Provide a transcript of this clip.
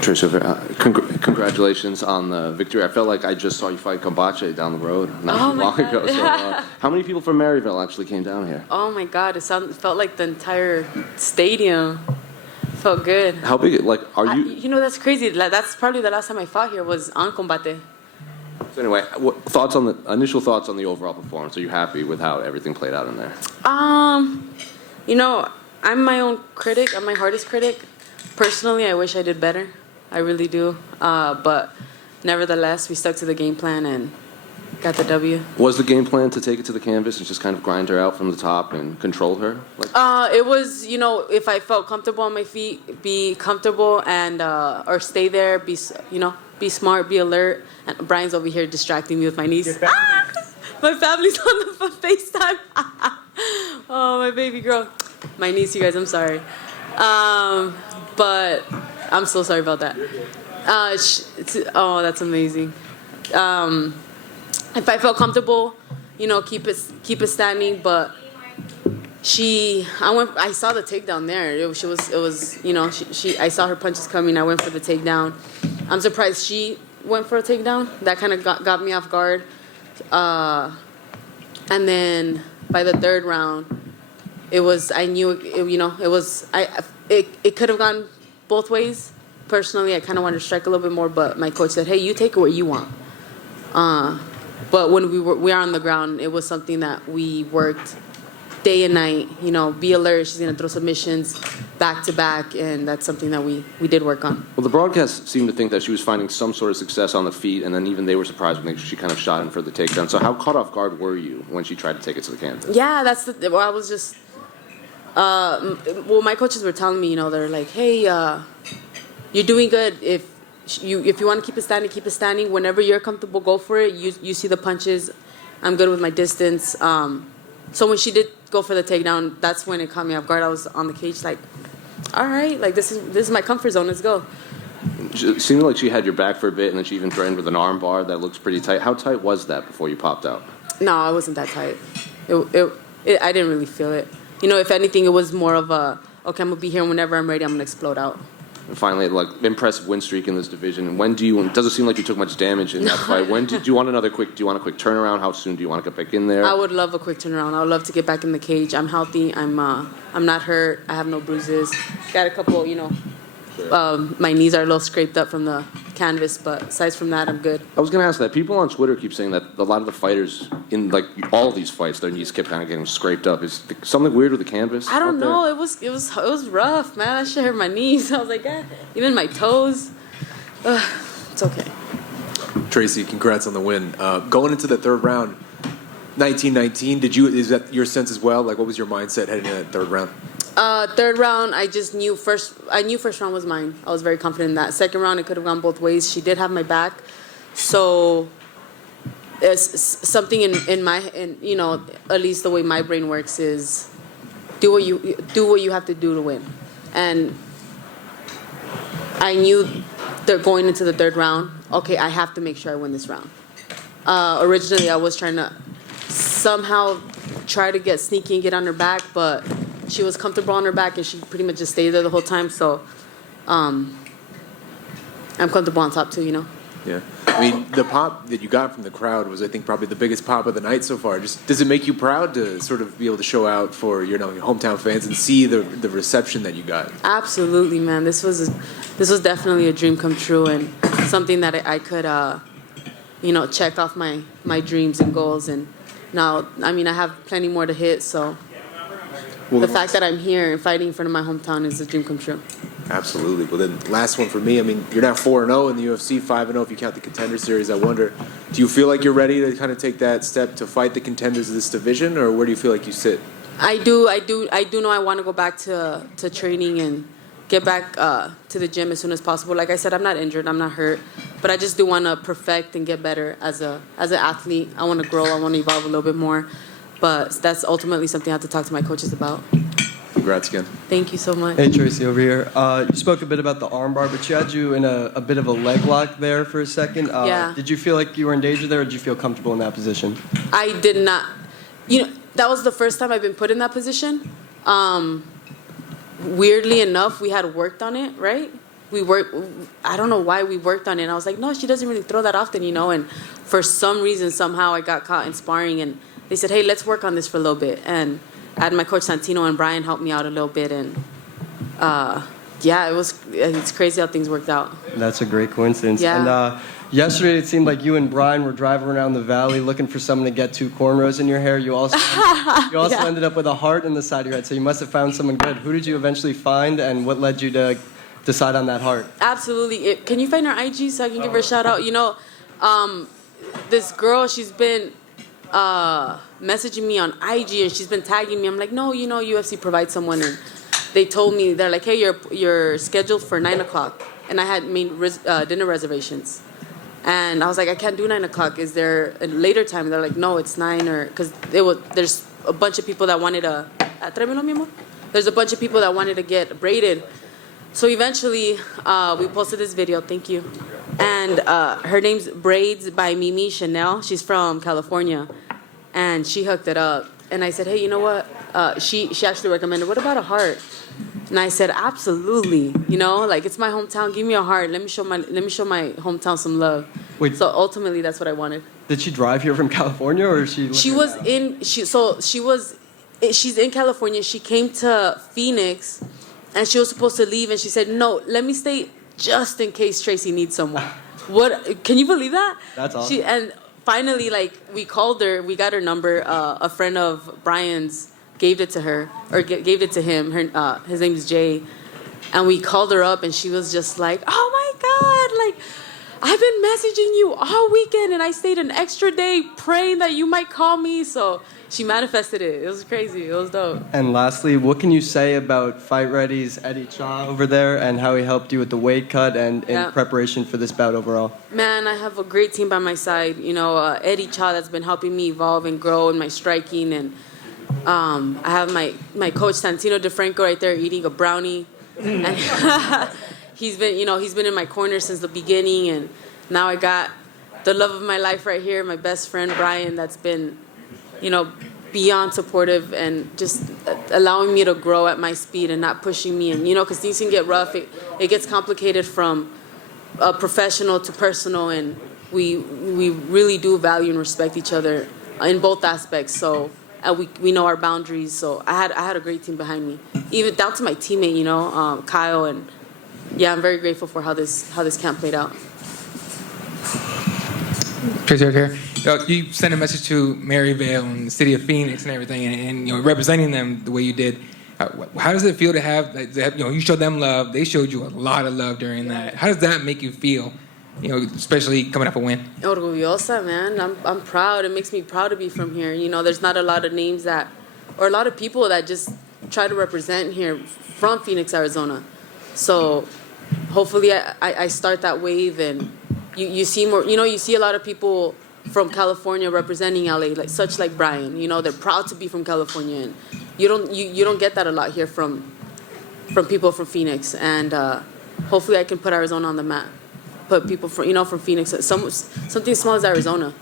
Tracy, congratulations on the victory. I felt like I just saw you fight Kambache down the road not too long ago. So, how many people from Maryville actually came down here? Oh my God, it felt like the entire stadium. Felt good. How big? Like, are you? You know, that's crazy. That's probably the last time I fought here was on Combate. So anyway, initial thoughts on the overall performance? Are you happy with how everything played out in there? You know, I'm my own critic. I'm my hardest critic. Personally, I wish I did better. I really do. But nevertheless, we stuck to the game plan and got the W. Was the game plan to take it to the canvas and just kind of grind her out from the top and control her? It was, you know, if I felt comfortable on my feet, be comfortable and or stay there, be smart, be alert. And Brian's over here distracting me with my niece. My family's on the FaceTime. Oh, my baby girl. My niece, you guys, I'm sorry. But I'm so sorry about that. That's amazing. If I felt comfortable, you know, keep it standing. But I saw the takedown there. It was, you know, I saw her punches coming. I went for the takedown. I'm surprised she went for a takedown. That kind of got me off guard. And then by the third round, it could have gone both ways. Personally, I kind of wanted to strike a little bit more, but my coach said, "Hey, you take it where you want." But when we are on the ground, it was something that we worked day and night. You know, be alert. She's gonna throw submissions back to back, and that's something that we did work on. Well, the broadcast seemed to think that she was finding some sort of success on the feet, and then even they were surprised when she kind of shot in for the takedown. So how caught off guard were you when she tried to take it to the canvas? Yeah, I was just. My coaches were telling me, you know, they're like, "Hey, you're doing good. If you want to keep it standing. Whenever you're comfortable, go for it. You see the punches. I'm good with my distance." So when she did go for the takedown, that's when it caught me off guard. I was on the cage like, all right, like this is my comfort zone. Let's go. It seemed like she had your back for a bit, and then she even threatened with an arm bar that looks pretty tight. How tight was that before you popped out? No, it wasn't that tight. I didn't really feel it. You know, if anything, it was more of a, okay, I'm going to be here whenever I'm ready, I'm going to explode out. And finally, like, impressive win streak in this division. It doesn't seem like you took much damage in that fight. Do you want a quick turnaround? How soon do you want to get back in there? I would love a quick turnaround. I would love to get back in the cage. I'm healthy. I'm not hurt. I have no bruises. Got a couple, you know, my knees are a little scraped up from the canvas, but aside from that, I'm good. I was going to ask that. People on Twitter keep saying that a lot of the fighters in, like, all of these fights, their knees kept kind of getting scraped up. Is something weird with the canvas? I don't know. It was rough, man. I should hurt my knees. I was like, even my toes. It's okay. Tracy, congrats on the win. Going into the third round, 19-19, is that your sense as well? Like, what was your mindset heading into that third round? Third round, I knew first round was mine. I was very confident in that. Second round, it could have gone both ways. She did have my back, so it's something in you know, at least the way my brain works is do what you have to do to win. And I knew they're going into the third round. Okay, I have to make sure I win this round. Originally, I was trying to somehow try to get sneaky and get on her back, but she was comfortable on her back, and she pretty much just stayed there the whole time. So I'm comfortable on top too, you know. Yeah. I mean, the pop that you got from the crowd was, I think, probably the biggest pop of the night so far. Just does it make you proud to sort of be able to show out for, you know, your hometown fans and see the reception that you got? Absolutely, man. This was definitely a dream come true, and something that I could, you know, check off my dreams and goals. And now, I mean, I have plenty more to hit, so. Well, the fact that I'm here and fighting in front of my hometown is a dream come true. Absolutely. Well, then, last one for me. I mean, you're now 4-0 in the UFC, 5-0 if you count the Contender Series. I wonder, do you feel like you're ready to kind of take that step to fight the contenders of this division, or where do you feel like you sit? I do know I want to go back to training and get back to the gym as soon as possible. Like I said, I'm not injured, I'm not hurt, but I just do want to perfect and get better as an athlete. I want to grow, I want to evolve a little bit more. But that's ultimately something I have to talk to my coaches about. Congrats again. Thank you so much. Hey, Tracy, over here. You spoke a bit about the armbar, but you had you in a bit of a leg lock there for a second. Yeah. Did you feel like you were in danger there, or did you feel comfortable in that position? I did not. You know, that was the first time I've been put in that position. Weirdly enough, we had worked on it, right? I don't know why we worked on it. And I was like, no, she doesn't really throw that often, you know. And for some reason, somehow I got caught in sparring, and they said, hey, let's work on this for a little bit. And I had my coach Santino and Brian help me out a little bit, and it's crazy how things worked out. That's a great coincidence. Yeah. And yesterday it seemed like you and Brian were driving around the valley looking for someone to get 2 cornrows in your hair. You also Yeah. ended up with a heart in the side of your head, so you must have found someone good. Who did you eventually find, and what led you to decide on that heart? Absolutely. Can you find her IG so I can give her a shout out? You know, this girl, she's been messaging me on IG, and she's been tagging me. I'm like, no, you know, UFC provides someone, and they told me, they're like, hey, you're scheduled for 9 o'clock, and I had made dinner reservations, and I was like, I can't do 9 o'clock. Is there a later time? They're like, no, it's 9, or because there's a bunch of people that wanted there's a bunch of people that wanted to get braided. So eventually, we posted this video. Thank you. And her name's Braids by Mimi Chanel. She's from California, and she hooked it up. And I said, hey, you know what? She actually recommended, what about a heart? And I said, absolutely. You know, like, it's my hometown. Give me a heart. Let me show my hometown some love. Wait. So ultimately, that's what I wanted. Did she drive here from California, or is she? She's in California. She came to Phoenix, and she was supposed to leave, and she said, no, let me stay just in case Tracy needs someone. What? Can you believe that? That's awesome. And finally, like, we called her. We got her number. A friend of Brian's gave it to her, or gave it to him. His name is Jay. And we called her up, and she was just like, oh, my God, like, I've been messaging you all weekend, and I stayed an extra day praying that you might call me. So she manifested it. It was crazy. It was dope. And lastly, what can you say about Fight Ready's Eddie Cha over there, and how he helped you with the weight cut and in preparation for this bout overall? Man, I have a great team by my side. You know, Eddie Cha that's been helping me evolve and grow in my striking, and I have my coach Santino DeFranco right there eating a brownie. And he's been in my corner since the beginning, and now I got the love of my life right here, my best friend Brian, that's been, you know, beyond supportive and just allowing me to grow at my speed and not pushing me. And, you know, because things can get rough. It gets complicated from professional to personal, and we really do value and respect each other in both aspects. So we know our boundaries. So I had a great team behind me, even down to my teammate, you know, Kyle. And yeah, I'm very grateful for how this camp played out. Tracy, right here. You sent a message to Maryvale and the city of Phoenix and everything, and you know, representing them the way you did. How does it feel to have, you know, you showed them love, they showed you a lot of love during that. How does that make you feel, you know, especially coming off a win? Orgullosa, man. I'm proud. It makes me proud to be from here. You know, there's not a lot of names or a lot of people that just try to represent here from Phoenix, Arizona. So hopefully I start that wave, and you see more, you know, you see a lot of people from California representing LA, like Brian. You know, they're proud to be from California, and you don't get that a lot here from people from Phoenix. And hopefully I can put Arizona on the map. Put people from Phoenix, something small as Arizona.